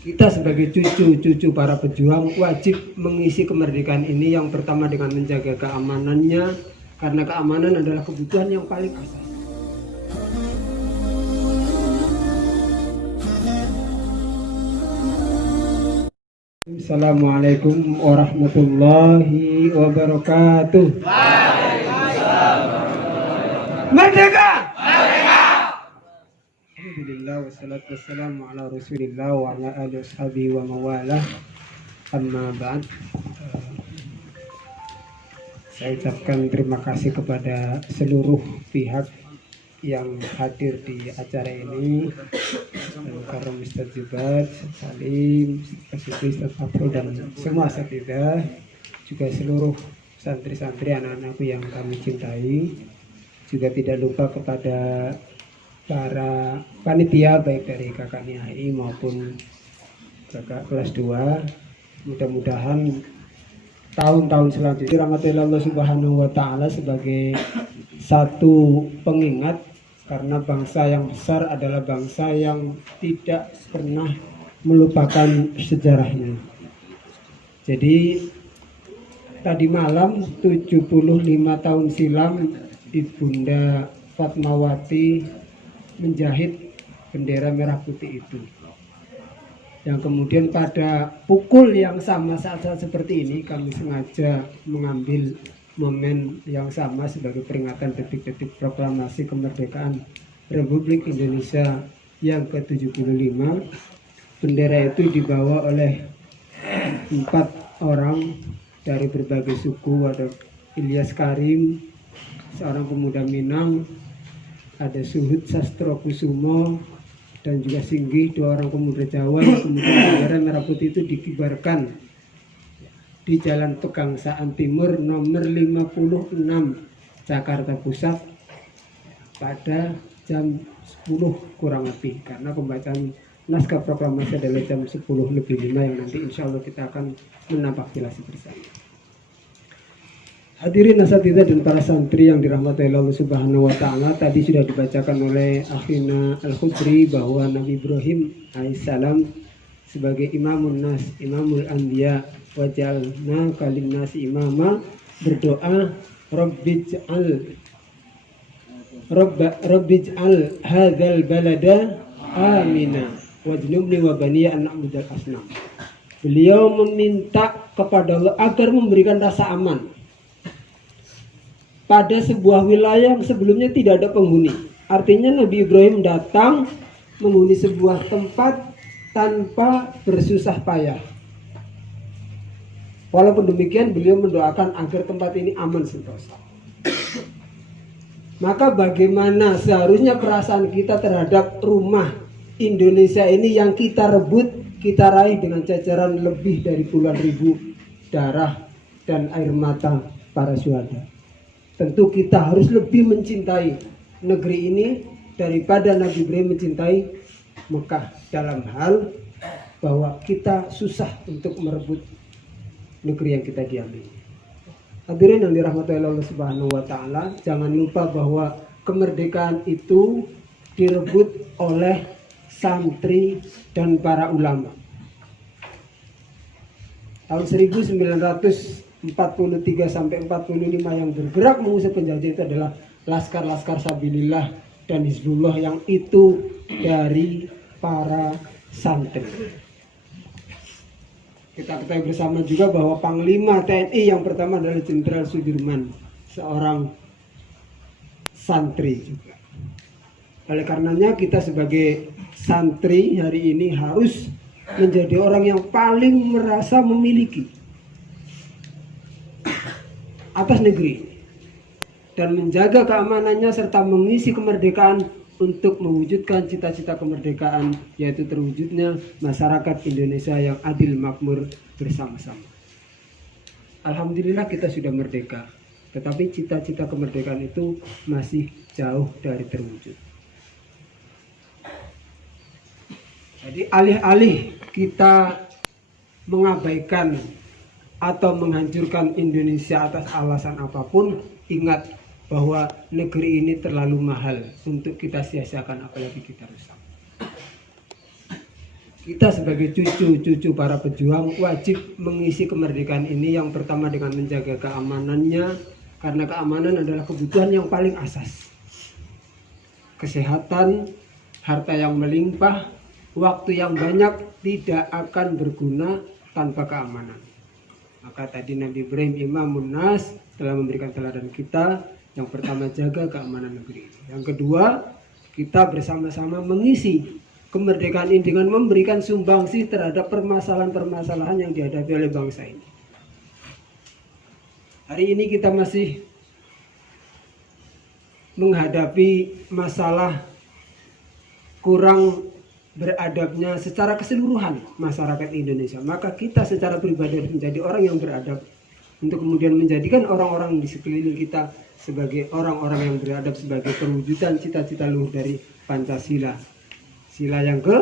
Kita sebagai cucu-cucu para pejuang wajib mengisi kemerdekaan ini yang pertama dengan menjaga keamanannya, karena keamanan adalah kebutuhan yang paling asas. Assalamualaikum warahmatullahi wabarakatuh. Merdeka! Alhamdulillah wassalatu wassalamu ala rasulillah wa ala alihi washabihi wa mawalah. Amma ba'd. Saya ucapkan terima kasih kepada seluruh pihak yang hadir di acara ini, para Ustaz Zubair, Salim, Ustaz Afrul, dan semua asatidzah, juga seluruh santri-santri anak-anakku yang kami cintai. Juga tidak lupa kepada para panitia baik dari kakak NIAI maupun kakak kelas 2. Mudah-mudahan tahun-tahun selanjutnya rahmatullah Allah Subhanahu wa taala sebagai satu pengingat, karena bangsa yang besar adalah bangsa yang tidak pernah melupakan sejarahnya. Jadi tadi malam 75 tahun silam Ibunda Fatmawati menjahit bendera merah putih itu, yang kemudian pada pukul yang sama saat seperti ini kami sengaja mengambil momen yang sama sebagai peringatan detik-detik proklamasi kemerdekaan Republik Indonesia yang ke-75. Bendera itu dibawa oleh 4 orang dari berbagai suku. Ada Ilyas Karim, seorang pemuda Minang, ada Suhud Sastrokusumo, dan juga Singgih, 2 orang pemuda Jawa. Kemudian bendera merah putih itu dikibarkan di Jalan Pegangsaan Timur nomor 56 Jakarta Pusat pada jam 10 kurang lebih, karena pembacaan naskah proklamasi adalah jam 10:05 yang nanti insya Allah kita akan menapaktilasi bersama. Hadirin asatidzah dan para santri yang dirahmati Allah Subhanahu wa taala, tadi sudah dibacakan oleh Akhina Al-Khudri bahwa Nabi Ibrahim alaihissalam sebagai imamun nas, imamul anbiya, wajalna kalim nasi imama, berdoa Rabbij'al hadzal balada amina wajnubni wa baniya an na'budal asnam. Beliau meminta kepada Allah agar memberikan rasa aman pada sebuah wilayah yang sebelumnya tidak ada penghuni. Artinya Nabi Ibrahim datang menghuni sebuah tempat tanpa bersusah payah. Walaupun demikian beliau mendoakan agar tempat ini aman sentosa. Maka bagaimana seharusnya perasaan kita terhadap rumah Indonesia ini yang kita rebut, kita raih dengan jajaran lebih dari puluhan ribu darah dan air mata para syuhada. Tentu kita harus lebih mencintai negeri ini daripada Nabi Ibrahim mencintai Mekah, dalam hal bahwa kita susah untuk merebut negeri yang kita diami. Hadirin yang dirahmati Allah Subhanahu wa taala, jangan lupa bahwa kemerdekaan itu direbut oleh santri dan para ulama. Tahun 1943 sampai 45 yang bergerak mengusir penjajah itu adalah laskar-laskar Sabilillah dan Hizbullah, yang itu dari para santri. Kita ketahui bersama juga bahwa Panglima TNI yang pertama adalah Jenderal Sudirman, seorang santri juga. Oleh karenanya kita sebagai santri hari ini harus menjadi orang yang paling merasa memiliki atas negeri dan menjaga keamanannya serta mengisi kemerdekaan untuk mewujudkan cita-cita kemerdekaan, yaitu terwujudnya masyarakat Indonesia yang adil makmur bersama-sama. Alhamdulillah kita sudah merdeka, tetapi cita-cita kemerdekaan itu masih jauh dari terwujud. Jadi alih-alih kita mengabaikan atau menghancurkan Indonesia atas alasan apapun, ingat bahwa negeri ini terlalu mahal untuk kita sia-siakan, apalagi kita rusak. kita sebagai cucu-cucu para pejuang wajib mengisi kemerdekaan ini yang pertama dengan menjaga keamanannya, karena keamanan adalah kebutuhan yang paling asas. Kesehatan, harta yang melimpah, waktu yang banyak tidak akan berguna tanpa keamanan. Maka tadi Nabi Ibrahim Imamun Nas telah memberikan teladan kita. Yang pertama, jaga keamanan negeri. Yang kedua, kita bersama-sama mengisi kemerdekaan ini dengan memberikan sumbangsi terhadap permasalahan-permasalahan yang dihadapi oleh bangsa ini. Hari ini kita masih menghadapi masalah kurang beradabnya secara keseluruhan masyarakat Indonesia. Maka kita secara pribadi harus menjadi orang yang beradab, untuk kemudian menjadikan orang-orang di sekeliling kita sebagai orang-orang yang beradab, sebagai perwujudan cita-cita luhur dari Pancasila. Sila yang ke?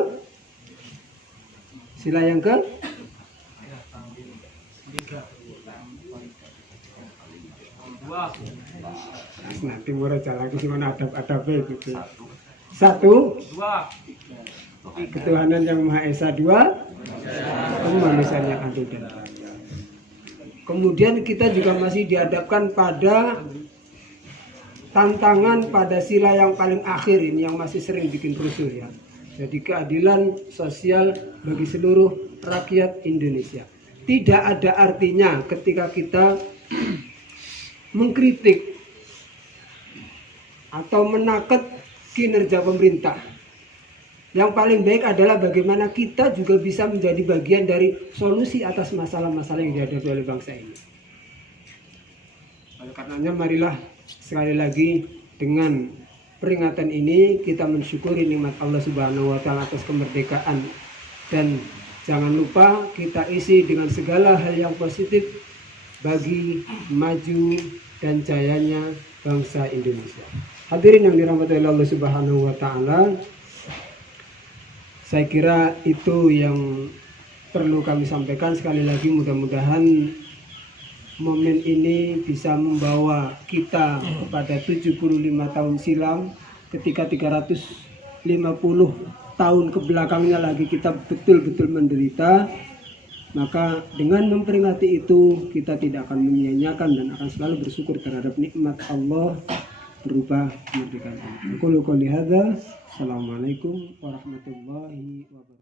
Nanti muraja lagi gimana adab-adabnya gitu. 1, 2, ketuhanan yang Maha Esa. 2, kemanusiaan yang adil dan adil. Kemudian kita juga masih dihadapkan pada tantangan pada sila yang paling akhir ini yang masih sering bikin rusuh ya. Jadi keadilan sosial bagi seluruh rakyat Indonesia. Tidak ada artinya ketika kita mengkritik atau menaket kinerja pemerintah. Yang paling baik adalah bagaimana kita juga bisa menjadi bagian dari solusi atas masalah-masalah yang dihadapi oleh bangsa ini. Oleh karenanya marilah sekali lagi dengan peringatan ini kita mensyukuri nikmat Allah Subhanahu wa taala atas kemerdekaan, dan jangan lupa kita isi dengan segala hal yang positif bagi maju dan jayanya bangsa Indonesia. Hadirin yang dirahmati Allah Subhanahu wa taala, saya kira itu yang perlu kami sampaikan. Sekali lagi mudah-mudahan momen ini bisa membawa kita kepada 75 tahun silam, ketika 350 tahun kebelakangnya lagi kita betul-betul menderita. Maka dengan memperingati itu kita tidak akan menyia-nyiakan dan akan selalu bersyukur terhadap nikmat Allah berupa kemerdekaan. Aku qouli hadza. Assalamualaikum warahmatullahi wabarakatuh.